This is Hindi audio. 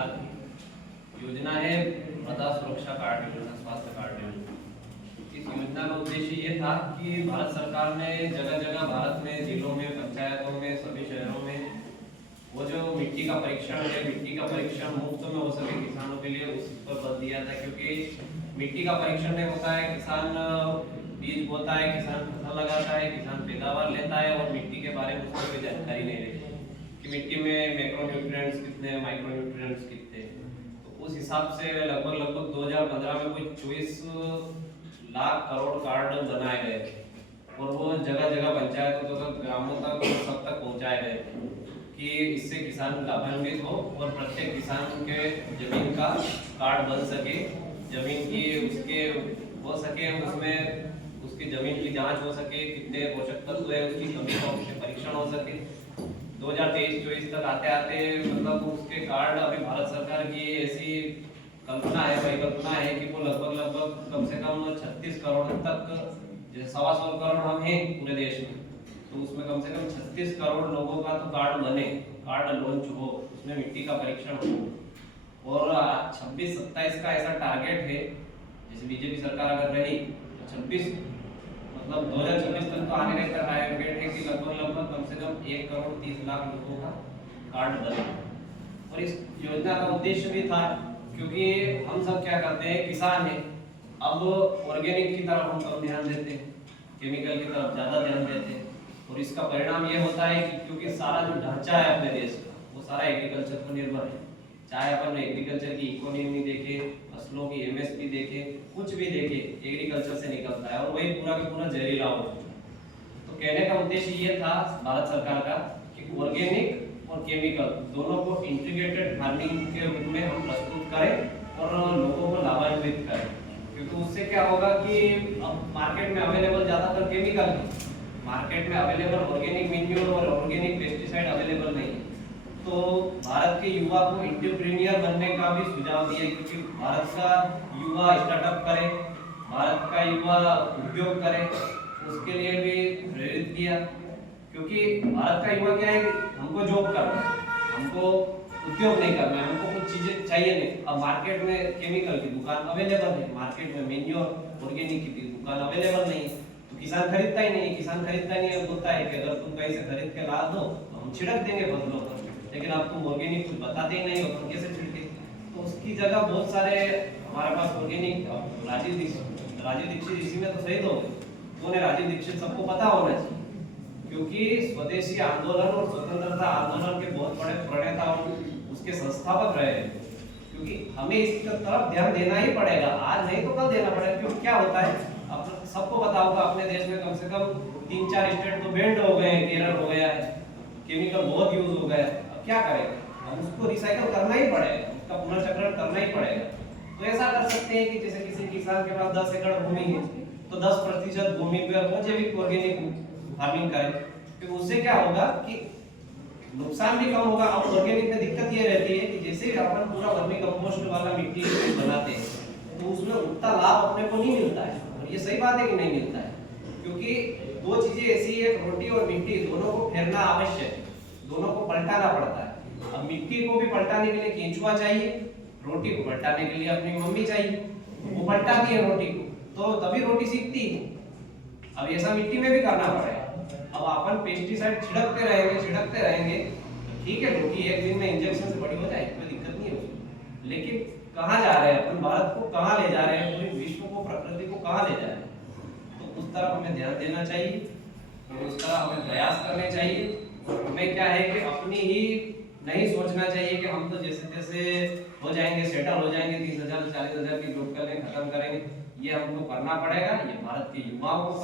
सरकार की योजना है मृदा सुरक्षा कार्ड योजना, स्वास्थ्य कार्ड योजना। इस योजना का उद्देश्य ये था कि भारत सरकार ने जगह जगह भारत में, जिलों में, पंचायतों में, सभी शहरों में वो जो मिट्टी का परीक्षण है, मिट्टी का परीक्षण मुफ्त में हो सके किसानों के लिए, उस पर बल दिया था। क्योंकि मिट्टी का परीक्षण नहीं होता है, किसान बीज बोता है, किसान फसल लगाता है, किसान पैदावार लेता है और मिट्टी के बारे में उसको कोई जानकारी नहीं रहती कि मिट्टी में मैक्रोन्यूट्रिएंट्स कितने हैं, माइक्रोन्यूट्रिएंट्स कितने हैं। तो उस हिसाब से लगभग 2015 में कोई 24 लाख करोड़ कार्ड बनाए गए थे और वो जगह जगह पंचायतों तक, ग्रामों तक, सब तक पहुंचाए गए थे कि इससे किसान लाभान्वित हो और प्रत्येक किसान के जमीन का कार्ड बन सके, जमीन की उसके हो सके, उसमें उसकी जमीन की जांच हो सके, कितने पोषक तत्व है, उसकी कमी का उससे परीक्षण हो सके। 2023-24 तक आते आते मतलब उसके कार्ड अभी भारत सरकार की ऐसी कल्पना है, परिकल्पना है कि वो लगभग कम से कम 36 करोड़ तक, जैसे 125 करोड़ हम हैं पूरे देश में, तो उसमें कम से कम 36 करोड़ लोगों का तो कार्ड बने, कार्ड लॉन्च हो, उसमें मिट्टी का परीक्षण हो। और 26-27 का ऐसा टारगेट है, जैसे बीजेपी सरकार अगर रही तो 26 मतलब 2026 तक तो आने का टारगेट है कि लगभग कम से कम 1 करोड़ 30 लाख लोगों का कार्ड बने। और इस योजना का उद्देश्य भी था, क्योंकि हम सब क्या करते हैं, किसान है, अब ऑर्गेनिक की तरफ हम कम ध्यान देते हैं, केमिकल की तरफ ज्यादा ध्यान देते हैं। और इसका परिणाम ये होता है कि क्योंकि सारा जो ढांचा है अपने देश का वो सारा एग्रीकल्चर पर निर्भर है। चाहे अपन एग्रीकल्चर की इकोनॉमी देखे, फसलों की एमएसपी देखे, कुछ भी देखे, एग्रीकल्चर से निकलता है और वही पूरा का पूरा जहरीला होता है। तो कहने का उद्देश्य ये था भारत सरकार का कि ऑर्गेनिक और केमिकल दोनों को इंटीग्रेटेड फार्मिंग के रूप में हम प्रस्तुत करें और लोगों को लाभान्वित करें। क्योंकि उससे क्या होगा कि अब मार्केट में अवेलेबल ज्यादातर केमिकल है, मार्केट में अवेलेबल ऑर्गेनिक मैन्योर और ऑर्गेनिक पेस्टिसाइड अवेलेबल नहीं है। तो भारत के युवा को एंटरप्रेन्योर बनने का भी सुझाव दिया, क्योंकि भारत का युवा स्टार्टअप करे, भारत का युवा उद्योग करे, उसके लिए भी प्रेरित किया। क्योंकि भारत का युवा क्या है, हमको जॉब करना है, हमको उद्योग नहीं करना है, हमको कुछ चीजें चाहिए नहीं। अब मार्केट में केमिकल की दुकान अवेलेबल है, मार्केट में मैन्योर ऑर्गेनिक की दुकान अवेलेबल नहीं है, तो किसान खरीदता ही नहीं है। किसान खरीदता नहीं है, बोलता है कि अगर तुम कहीं से खरीद के ला दो तो हम छिड़क देंगे फसलों पर, लेकिन आप तुम ऑर्गेनिक कुछ बताते ही नहीं हो, तो कैसे छिड़के। तो उसकी जगह बहुत सारे हमारे पास ऑर्गेनिक, राजीव दीक्षित इसी में तो शहीद हो गए, उन्होंने राजीव दीक्षित सबको पता होना चाहिए, क्योंकि स्वदेशी आंदोलन और स्वतंत्रता आंदोलन के बहुत बड़े प्रणेता और उसके संस्थापक रहे हैं। क्योंकि हमें इसकी तरफ ध्यान देना ही पड़ेगा, आज नहीं तो कल देना पड़ेगा। क्योंकि क्या होता है, अब सबको पता होगा अपने देश में कम से कम 3-4 स्टेट तो बैंड हो गए हैं, केरल हो गया है, केमिकल बहुत यूज हो गया है। अब क्या करेंगे, हम उसको रिसाइकल करना ही पड़ेगा, उसका पुनर्चक्रण करना ही पड़ेगा। तो ऐसा कर सकते हैं कि जैसे किसी किसान के पास 10 एकड़ भूमि है तो 10% भूमि पर वो जैविक ऑर्गेनिक फार्मिंग करें। तो उससे क्या होगा कि नुकसान भी कम होगा। अब ऑर्गेनिक में दिक्कत ये रहती है कि जैसे अपन पूरा वर्मी कंपोस्ट वाला मिट्टी बनाते हैं तो उसमें उतना लाभ अपने को नहीं मिलता है, और ये सही बात है कि नहीं मिलता है। क्योंकि दो चीजें ऐसी है, रोटी और मिट्टी, दोनों को फेरना आवश्यक है, दोनों को पलटाना पड़ता है। अब मिट्टी को भी पलटाने के लिए केंचुआ चाहिए, रोटी को पलटाने के लिए अपनी मम्मी चाहिए, वो पलटाती है रोटी को, तो तभी रोटी सीखती है। अब ऐसा मिट्टी में भी करना पड़ेगा। अब अपन पेस्टिसाइड छिड़कते रहेंगे, ठीक है, रोटी एक दिन में इंजेक्शन से बड़ी हो जाएगी, कोई दिक्कत नहीं है। लेकिन कहाँ जा रहे हैं अपन, भारत को कहाँ ले जा रहे हैं, पूरे विश्व को, प्रकृति को कहाँ ले जा रहे हैं। तो उस तरफ हमें ध्यान देना चाहिए और उस तरह हमें प्रयास करने चाहिए। हमें क्या है कि अपनी ही नहीं सोचना चाहिए कि हम तो जैसे तैसे हो जाएंगे, सेटल हो जाएंगे, 30,000 40,000 की जॉब करेंगे, खत्म करेंगे। ये हमको करना पड़ेगा, ये भारत के युवाओं को